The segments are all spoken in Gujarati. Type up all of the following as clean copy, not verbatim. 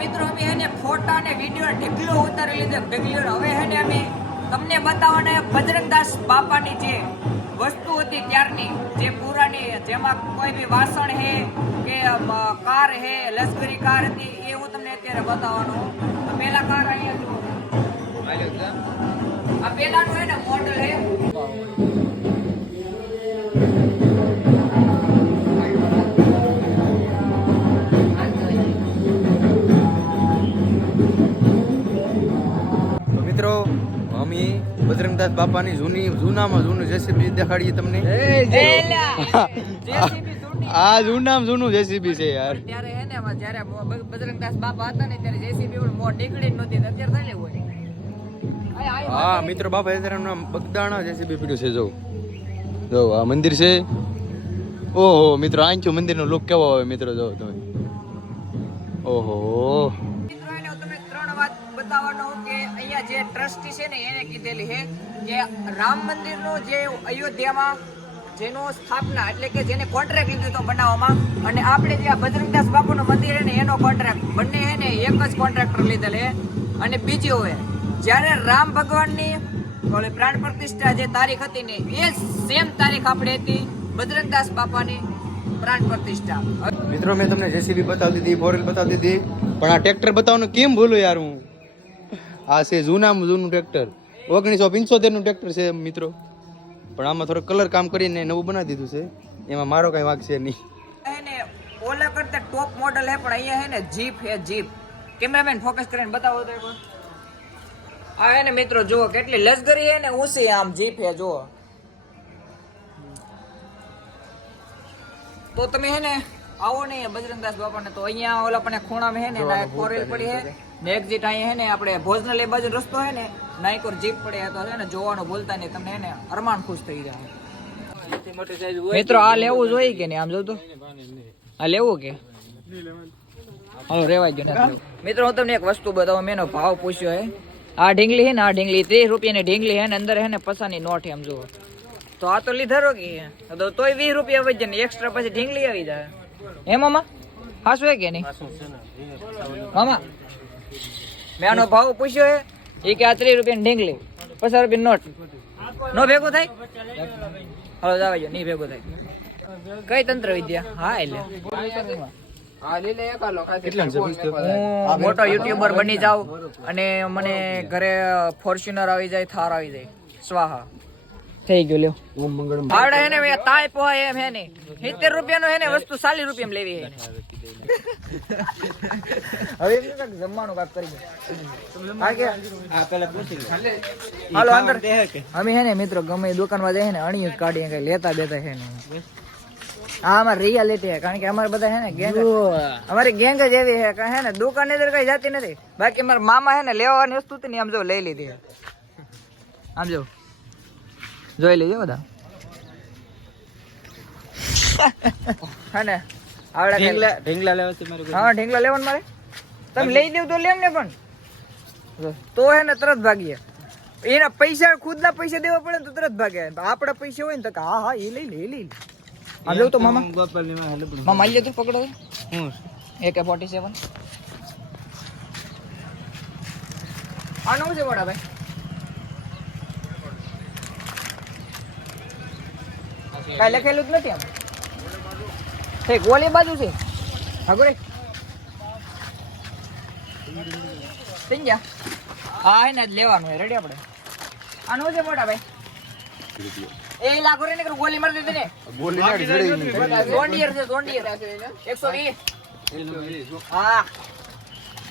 મિત્રો અમે હે ને ફોટા અને વિડીયો ઢગલો ઉતારી લીધો ઢગલો. હવે હે ને અમે તમને બતાવવાને બજરંગદાસ બાપાની જે વસ્તુ હતી ત્યારની, જે પુરાણી, જેમાં કોઈ બી વાસણ હે કે કાર હે, લશ્કરી કાર હતી, એ હું તમને અત્યારે બતાવવાનો. તો પેલા કાર અહીંયા જુઓ, આ પેલાનું હે ને મોડલ હે. મિત્રો અમે બજરંગદાસ બાપાની જૂનામાં જૂનું જેસીબી દેખાડીએ તમને. આ જૂનું જેસીબી છે યાર. ત્યારે હે ને જ્યારે બજરંગદાસ બાપા હતા ને ત્યારે જેસીબી ઓર મોડ નીકળી નહોતી, અત્યારે થઈ લેવું હોય. હા મિત્રો, બાપા અત્યારે નામ બગદાણા જેસીબી પીડ્યું છે. જો આ મંદિર છે. ઓહો મિત્રો, આંચું મંદિરનો લુક કેવો આવે મિત્રો, જો તમે. ઓહો મિત્રો, એને તમે ત્રણ વાત બતાવવાનો કે અહીંયા જે ટ્રસ્ટી છે ને એને કીધેલી છે કે રામ મંદિરનું જે અયોધ્યામાં જેનો સ્થાપના એટલે કે જેને કોન્ટ્રાક્ટ લીધો હતો બનાવવામાં, અને આપણે જે બજરંગદાસ બાપુનું મંદિર છે ને એનો કોન્ટ્રાક્ટ, બંને છે ને એક જ કોન્ટ્રાક્ટર લીધેલ છે. અને બીજી હોય જ્યારે રામ ભગવાનની પ્રાણ પ્રતિષ્ઠા જે તારીખ હતી ને એ સેમ તારીખ આપણે હતી બજરંગદાસ બાપાની પ્રાણ પ્રતિષ્ઠા. મિત્રો, મેં તમને જેસીબી બતાવી દીધી, ફોરેલ બતાવી દીધી, પણ આ ટ્રેક્ટર બતાવવાનું કેમ ભૂલું યાર હું. આ છે જૂનામાં જૂનું ટ્રેક્ટર, 1975 નું ટ્રેક્ટર છે મિત્રો. પણ આમાં થોડો કલર કામ કરીને નવું બનાવી દીધું છે, એમાં મારો કઈ વાંક છે નહીં. એને ઓલા કરતા ટોપ મોડલ હે, પણ અહીંયા હે ને જીપ હે, જીપ. કેમેરામેન ફોકસ કરીને બતાવો તો એકવાર. આ હે ને મિત્રો જુઓ કેટલી લશ્કરી હે ને ઊંચી આમ જીપ હે જુઓ. તો તમે હે ને આવો ને બજરંગદાસ બાપાને, તો અહીંયા ઓલા પણ ખૂણામાં હે ને ના ફોરેલ પડી હે ને એક્ઝિટ અહીંયા હે ને આપણે ભોજનાલય બાજુ રસ્તો હે ને નાઈક ઓર જીપ પડે તો હે ને જોવાનું ભૂલતા નહીં, તમને હે ને અરમાન ખુશ થઈ જાય. મિત્રો આ લેવું જોઈએ કે નહીં? આમ જોતો આ લેવું કે હાલો રેવાય ગયો. મિત્રો હું તમને એક વસ્તુ બતાવું, મેં એનો ભાવ પૂછ્યો હે. આ ઢીંગલી હે ને, આ ઢીંગલી 30 રૂપિયાની ઢીંગલી હે ને, અંદર હે ને પસાની નોટ હે. આમ જુઓ તો આ તો લીધા રો કે તોય 20 રૂપિયા વજે ને એક્સ્ટ્રા પછી ઢીંગલી આવી જાય. હે મામા હાસુ હે કે નહીં? મામા મેં આનો ભાવ પૂછ્યો હે, એ કે આ 30 રૂપિયાની ઢીંગલી 50 રૂપિયાની નોટ નો ભેગો થાય. હાલો જાવા જો, નહીં ભેગો થાય. કઈ તંત્ર વિદ્યા? હા એટલે હું મોટો યુટ્યુબર બની જાઉં અને મને ઘરે ફોર્ચ્યુનર આવી જાય, થાર આવી જાય, સ્વાહા થઈ ગયો. લ્યો આવડે હે ને તાય પોહાય એમ હે ને 70 રૂપિયાનો હે ને વસ્તુ 40 રૂપિયામાં લેવી હે. હવે જમવાનું કાક કરી હાલો અંદર. અમે હે ને મિત્રો ગમે દુકાનમાં જાય ને અણી કાઢીએ કઈ લેતા દેતા હે ને. હા અમારે રિયાલિટી હે, કારણ કે અમારે બધા હે ને ગેંગ, અમારી ગેંગ જ એવી હે કે હે ને દુકાન અંદર કઈ જાતી નથી. બાકી મારા મામા હે ને લેવાની વસ્તુ હતી ને આમ જો લઈ લીધી. આમ જો જોઈ લેજો બધા હે ને આવડા ઢીંગલા લેવા છે મારે. હા ઢીંગલા લેવાનું મારે, તમે લઈ દેવ તો લેમ ને, પણ તો હે ને તરત ભાગીએ. એના પૈસા ખુદના પૈસા દેવા પડે તો તરત ભાગે. આપડા પૈસા હોય ને તો હા હા એ લઈ લે, એ લઈ લે. આ લેવું તો મામા મામા લઈ લેજો, પકડો AK-47. આનું છે મોટા ભાઈ? કઈ લખેલું જ નથી આમ. ઠીક ઓલી બાજુ છે આગળ થઈ ગયા. હા હે ને લેવાનું હોય રેડી આપણે. આનું છે મોટા ભાઈ? એ લાખો રે ને ગોલી મારી દીધી ને, ગોલી ના જડી જોંડિયર છે, જોંડિયર 120. હા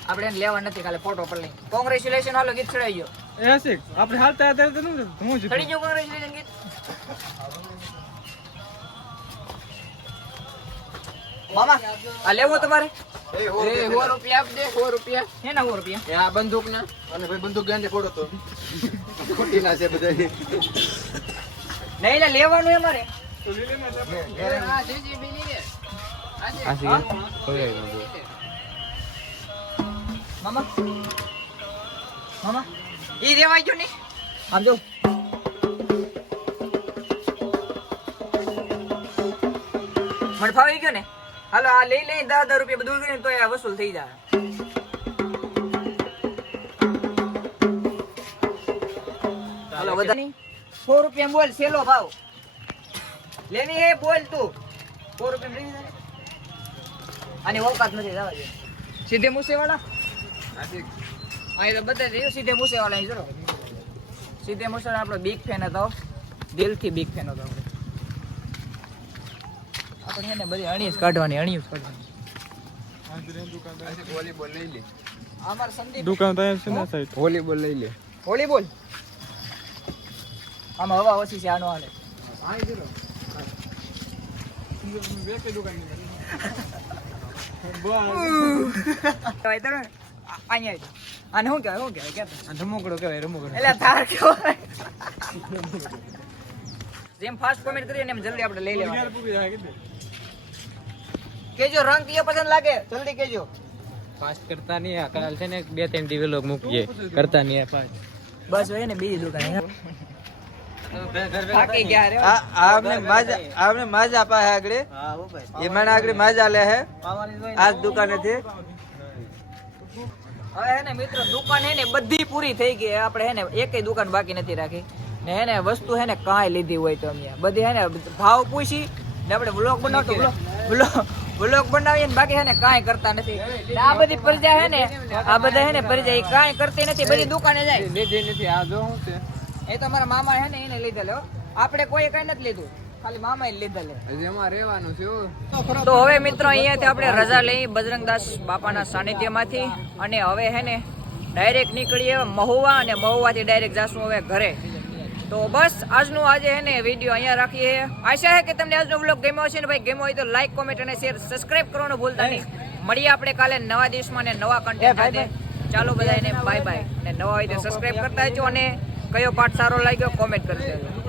આપણે એને લેવા નથી, ખાલી ફોટો પર લઈ. કોંગ્રેચ્યુલેશન હાલો ગીત ચડાઈ ગયો. એસી આપણે હાલતા હતા તો હું ચડી ગયો. કોંગ્રેચ્યુલેશન ગીત મામા આ લેવો તમારે? 100 રૂપિયા આપ દે. 100 રૂપિયા હે ને? 100 રૂપિયા આ બંદૂક ના, અને ભાઈ બંદૂક ગાંડે ફોડો તો ખોટી ના છે બધા. નહીં લેવાનું હે મારે તો લે લે. આ જીજીબી ની લે આ છે મામા. મામા ઈ દેવાય જો નહીં. આમ જો મને ફાવી ગયો ને. હાલો આ લઈ 10 રૂપિયા બધું કરીને તો વસૂલ થઈ જાય. બધા 100 રૂપિયા બોલ સેલો ભાવ લેવી હે બોલ તું 100 રૂપિયા લેવી છે આની ઓકાત નથી જવા દે સીધે મુસેવાળા અહીં તો બતાવી દઈએ સીધે મુસેવાળા અહીં જરો સીધે મુસેવાળા આપણો બિગ ફેન હતો દિલથી બિગ ફેન હતો આપણે છે ને બધી અણીસ કાઢવાની વોલીબોલ લઈ લે અમાર સંદીપ દુકાન તો છે ને સાઈડ વોલીબોલ લઈ લે વોલીબોલ આમાં હવા ઓછી છે આનો હાલે આને શું કહેવાય કે રમકડો કહેવાય રમકડો એટલે તાર કહેવાય જેમ ફાસ્ટ કોમેન્ટ કરીએ ને એમ જલ્દી આપણે લઈ લેવાનું કેજો રંગ કયો પસંદ લાગે જલ્દી કેજો ફાસ્ટ કરતા નહીં આ કાલ છે ને 2-3 ડિવેલોપ મૂકીએ કરતા નહીં ફાસ્ટ બસ હોય ને બીજી દુકાન થાકી ગયા રે आपने माजा पा है आगरे ये मैंने आगरे माजा ले है आज दुकान थी હવે હે ને મિત્રો દુકાન હે ને બધી પૂરી થઈ ગઈ આપણે હે ને એકેય દુકાન બાકી નથી રાખી ને હે ને વસ્તુ હે ને કાંઈ લીધી હોય તો અમે બધી હે ને ભાવ પૂછી ને આપણે વ્લોગ બનાવતો વ્લોગ બનાવીએ ને બાકી હે ને કાંઈ કરતા નથી ને આ બધી પ્રજા હે ને આ બધા હે ને પ્રજા એ કાંઈ કરતી નથી બધી દુકાને જાય લીધી નથી આ જો હું છે એ તો મારા મામા હે ને એને લીધેલો આપણે કોઈ કઈ નથી લીધું ખાલી મામાએ લીધેલે હજી એમાં રહેવાનું છે તો હવે મિત્રો અહીંયાથી આપણે રજા લઈ બજરંગદાસ બાપાના સાનિધ્યમાંથી અને હવે હે ને ડાયરેક્ટ નીકળીએ મહુવા અને મહુવાથી ડાયરેક્ટ જાશું હવે ઘરે તો બસ આજનું આજે હે ને વિડીયો અહીંયા રાખીએ આશા છે કે તમને આજનો વ્લોગ ગમ્યો હશે ને ભાઈ ગમ્યો હોય તો લાઈક કોમેન્ટ અને શેર સબસ્ક્રાઇબ કરવાનું ભૂલતા નહીં મળીએ આપણે કાલે નવા દિવસમાં ને નવા કન્ટેન્ટ સાથે ચાલો બધાને બાય બાય અને નવા હોય તો સબસ્ક્રાઇબ કરતા રહેજો અને કયો પાર્ટ સારો લાગ્યો કોમેન્ટ કરી દેજો